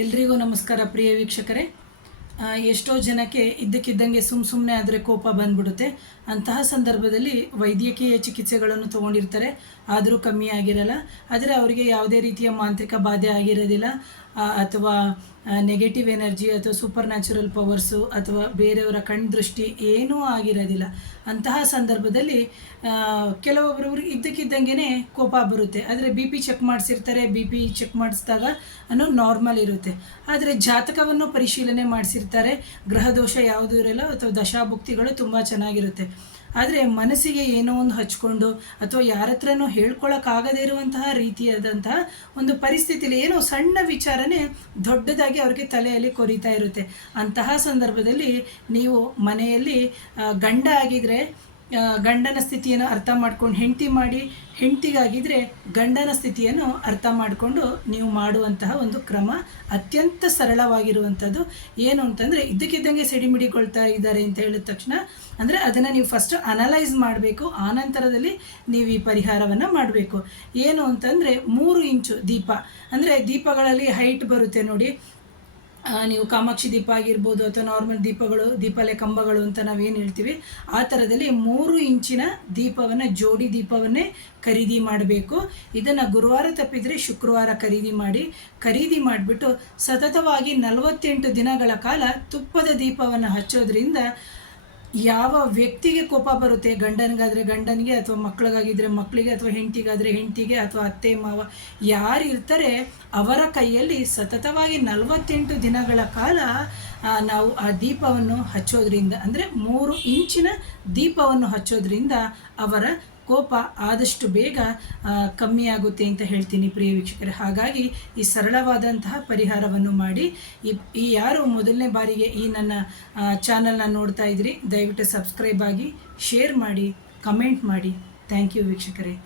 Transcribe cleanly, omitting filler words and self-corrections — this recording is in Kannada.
ಎಲ್ರಿಗೂ ನಮಸ್ಕಾರ ಪ್ರಿಯ ವೀಕ್ಷಕರೇ. ಎಷ್ಟೋ ಜನಕ್ಕೆ ಇದ್ದಕ್ಕಿದ್ದಂಗೆ ಸುಮ್ಮನೆ ಆದರೆ ಕೋಪ ಬಂದ್ಬಿಡುತ್ತೆ. ಅಂತಹ ಸಂದರ್ಭದಲ್ಲಿ ವೈದ್ಯಕೀಯ ಚಿಕಿತ್ಸೆಗಳನ್ನು ತೊಗೊಂಡಿರ್ತಾರೆ, ಆದರೂ ಕಮ್ಮಿ ಆಗಿರಲ್ಲ. ಆದರೆ ಅವರಿಗೆ ಯಾವುದೇ ರೀತಿಯ ಮಾಂತ್ರಿಕ ಬಾಧೆ ಆಗಿರೋದಿಲ್ಲ, ಅಥವಾ ನೆಗೆಟಿವ್ ಎನರ್ಜಿ ಅಥವಾ ಸೂಪರ್ ನ್ಯಾಚುರಲ್ ಪವರ್ಸು ಅಥವಾ ಬೇರೆಯವರ ಕಣ್ಣು ದೃಷ್ಟಿ ಏನೂ ಆಗಿರೋದಿಲ್ಲ. ಅಂತಹ ಸಂದರ್ಭದಲ್ಲಿ ಕೆಲವೊಬ್ಬರವ್ರಿಗೆ ಇದ್ದಕ್ಕಿದ್ದಂಗೆ ಕೋಪ ಬರುತ್ತೆ. ಆದರೆ ಬಿ ಪಿ ಚೆಕ್ ಮಾಡಿಸಿರ್ತಾರೆ, ಬಿ ಪಿ ಚೆಕ್ ಮಾಡಿಸಿದಾಗ ನಾರ್ಮಲ್ ಇರುತ್ತೆ. ಆದರೆ ಜಾತಕವನ್ನು ಪರಿಶೀಲನೆ ಮಾಡಿಸಿರ್ತಾರೆ, ಗ್ರಹದೋಷ ಯಾವುದೂ ಇರಲ್ಲ ಅಥವಾ ದಶಾಭುಕ್ತಿಗಳು ತುಂಬ ಚೆನ್ನಾಗಿರುತ್ತೆ. ಆದರೆ ಮನಸ್ಸಿಗೆ ಏನೋ ಒಂದು ಹಚ್ಕೊಂಡು ಅಥವಾ ಯಾರ ಹತ್ರನೂ ಹೇಳ್ಕೊಳಕ್ಕಾಗದೇ ಇರುವಂತಹ ರೀತಿಯಾದಂತಹ ಒಂದು ಪರಿಸ್ಥಿತಿಯಲ್ಲಿ ಏನೋ ಸಣ್ಣ ವಿಚಾರನೇ ದೊಡ್ಡದಾಗಿ ಅವ್ರಿಗೆ ತಲೆಯಲ್ಲಿ ಕೊರಿತಾ ಇರುತ್ತೆ. ಅಂತಹ ಸಂದರ್ಭದಲ್ಲಿ ನೀವು ಮನೆಯಲ್ಲಿ ಗಂಡ ಆಗಿದ್ರೆ ಗಂಡನ ಸ್ಥಿತಿಯನ್ನು ಅರ್ಥ ಮಾಡ್ಕೊಂಡು ಹೆಂಡತಿ ಮಾಡಿ, ಹೆಂಡತಿಗಾಗಿದ್ದರೆ ಗಂಡನ ಸ್ಥಿತಿಯನ್ನು ಅರ್ಥ ಮಾಡಿಕೊಂಡು ನೀವು ಮಾಡುವಂತಹ ಒಂದು ಕ್ರಮ ಅತ್ಯಂತ ಸರಳವಾಗಿರುವಂಥದ್ದು. ಏನು ಅಂತಂದರೆ, ಇದ್ದಕ್ಕಿದ್ದಂಗೆ ಸಿಡಿಮಿಡಿಗೊಳ್ತಾ ಇದ್ದಾರೆ ಅಂತ ಹೇಳಿದ ತಕ್ಷಣ ಅಂದರೆ ಅದನ್ನು ನೀವು ಫಸ್ಟ್ ಅನಲೈಸ್ ಮಾಡಬೇಕು. ಆನಂತರದಲ್ಲಿ ನೀವು ಈ ಪರಿಹಾರವನ್ನು ಮಾಡಬೇಕು. ಏನು ಅಂತಂದರೆ 3 ಇಂಚು ದೀಪ, ಅಂದರೆ ದೀಪಗಳಲ್ಲಿ ಹೈಟ್ ಬರುತ್ತೆ ನೋಡಿ. ನೀವು ಕಾಮಾಕ್ಷಿ ದೀಪ ಆಗಿರ್ಬೋದು ಅಥವಾ ನಾರ್ಮಲ್ ದೀಪಗಳು, ದೀಪಲೆ ಕಂಬಗಳು ಅಂತ ನಾವೇನು ಹೇಳ್ತೀವಿ, ಆ ಥರದಲ್ಲಿ 3 ಇಂಚಿನ ದೀಪವನ್ನು, ಜೋಡಿ ದೀಪವನ್ನೇ ಖರೀದಿ ಮಾಡಬೇಕು. ಇದನ್ನು ಗುರುವಾರ ತಪ್ಪಿದರೆ ಶುಕ್ರವಾರ ಖರೀದಿ ಮಾಡಿಬಿಟ್ಟು ಸತತವಾಗಿ 48 ದಿನಗಳ ಕಾಲ ತುಪ್ಪದ ದೀಪವನ್ನು ಹಚ್ಚೋದ್ರಿಂದ ಯಾವ ವ್ಯಕ್ತಿಗೆ ಕೋಪ ಬರುತ್ತೆ, ಗಂಡನಿಗಾದರೆ ಗಂಡನಿಗೆ ಅಥವಾ ಮಕ್ಕಳಿಗಾಗಿದ್ದರೆ ಮಕ್ಕಳಿಗೆ ಅಥವಾ ಹೆಂಡತಿಗಾದರೆ ಹೆಂಡತಿಗೆ ಅಥವಾ ಅತ್ತೆ ಮಾವ ಯಾರು ಇರ್ತಾರೆ ಅವರ ಕೈಯಲ್ಲಿ ಸತತವಾಗಿ 48 ದಿನಗಳ ಕಾಲ ನಾವು ಆ ದೀಪವನ್ನು ಹಚ್ಚೋದ್ರಿಂದ, ಅಂದರೆ 3 ಇಂಚಿನ ದೀಪವನ್ನು ಹಚ್ಚೋದ್ರಿಂದ ಅವರ ಕೋಪ ಆದಷ್ಟು ಬೇಗ ಕಮ್ಮಿಯಾಗುತ್ತೆ ಅಂತ ಹೇಳ್ತೀನಿ ಪ್ರಿಯ ವೀಕ್ಷಕರೇ. ಹಾಗಾಗಿ ಈ ಸರಳವಾದಂತಹ ಪರಿಹಾರವನ್ನು ಮಾಡಿ. ಈ ಯಾರು ಮೊದಲನೇ ಬಾರಿಗೆ ಈ ನನ್ನ ಚಾನಲ್ನ ನೋಡ್ತಾ ಇದ್ರಿ, ದಯವಿಟ್ಟು ಸಬ್ಸ್ಕ್ರೈಬ್ ಆಗಿ, ಶೇರ್ ಮಾಡಿ, ಕಮೆಂಟ್ ಮಾಡಿ. ಥ್ಯಾಂಕ್ ಯು ವೀಕ್ಷಕರೇ.